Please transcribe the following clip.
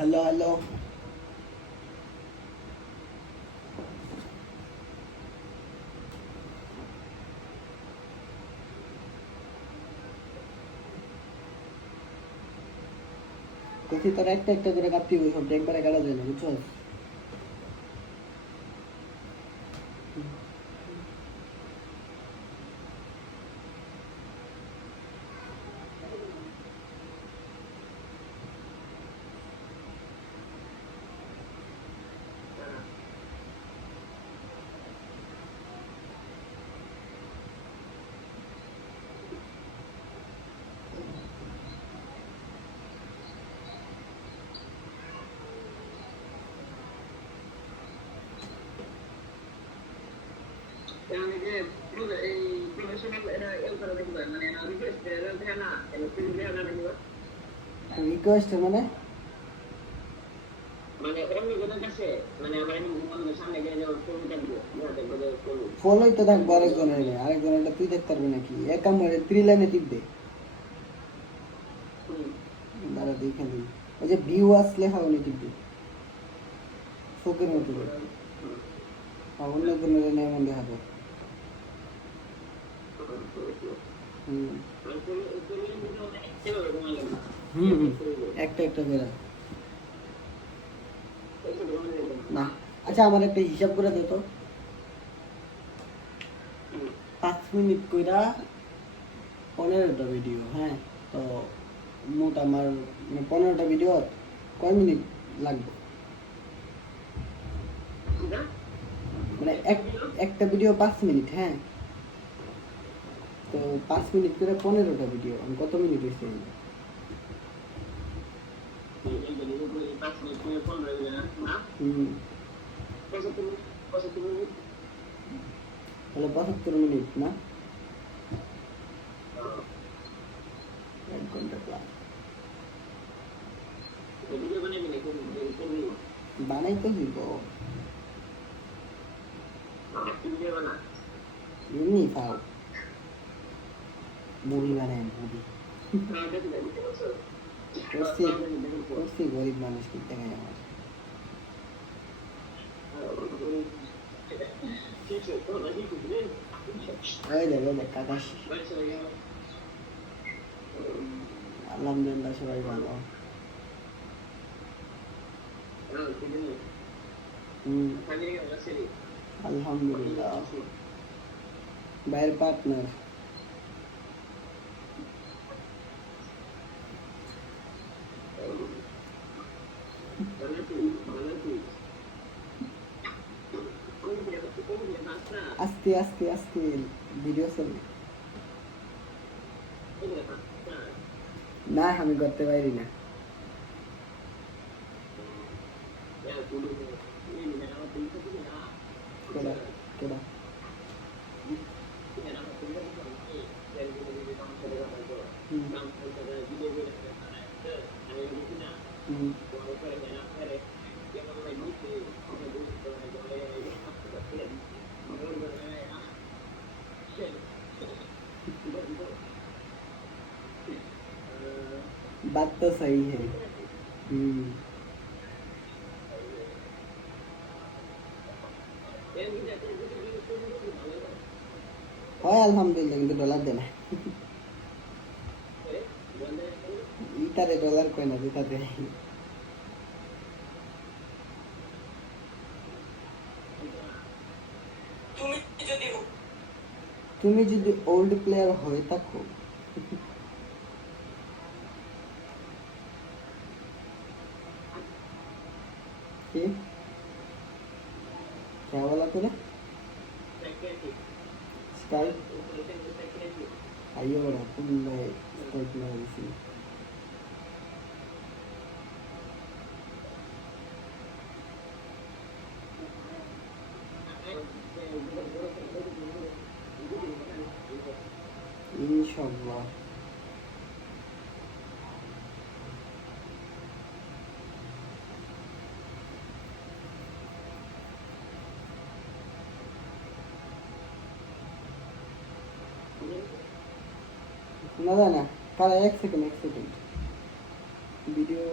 Hello hello কইছি তোর একটা একটা করে কাটতে হবে, সব একবারে কাটা যায় না, বুঝছো? রিকোয়েস্ট মানে ফলোই তো থাকবো আরেকজনের, আরেকজনের তুই দেখতে পারবি নাকি? এক কামড়ে 3 লাইনে টিপবে, দাঁড়া দেখে নিই। ওই যে ভিউ আসলে হাওনি টিপবে শোকের মতো করে, অন্য কোনো এমন দেখাবে। হুম হুম একটা একটা করে না। আচ্ছা আমার একটা হিসাব করে দে তো, 5 মিনিট কইরা 15টা ভিডিও, হ্যাঁ? তো মোট আমার 15টা ভিডিও কয় মিনিট লাগবে? মানে একটা ভিডিও 5 মিনিট, হ্যাঁ? তো 5 মিনিট করে 15টা ভিডিও, কত মিনিট হয়েছে? তাহলে 75 মিনিট না, 1 ঘন্টা প্লাস। বানাই তো দিব এমনি পাও, মুড়ি বানায় মুড়ি করছি করছি, গরিব মানুষ করতে গাই আমার। ওই দেখ ওই দেখ কাকাশ, আলহামদুলিল্লাহ সবাই ভালো। আলহামদুলিল্লাহ ভাইয়ের পার্টনার। আস্তে আস্তে আস্তে ভিডিও চলবে না, আমি করতে পারি না। কেডা কেডা बात तो सही है। হয় আলহামদুলিল্লাহ, কিন্তু ডলার দেয় না। ইতারে ডলার কয় না, যেটাতে তুমি যদি ওল্ড প্লেয়ার হয়ে থাকো, क्या बोला तूने? स्टाइल आइए बड़ा तुम मैं स्टाइल में इसी इंशाल्लाह। শোনা যায় না, কারা? 1 সেকেন্ড ভিডিও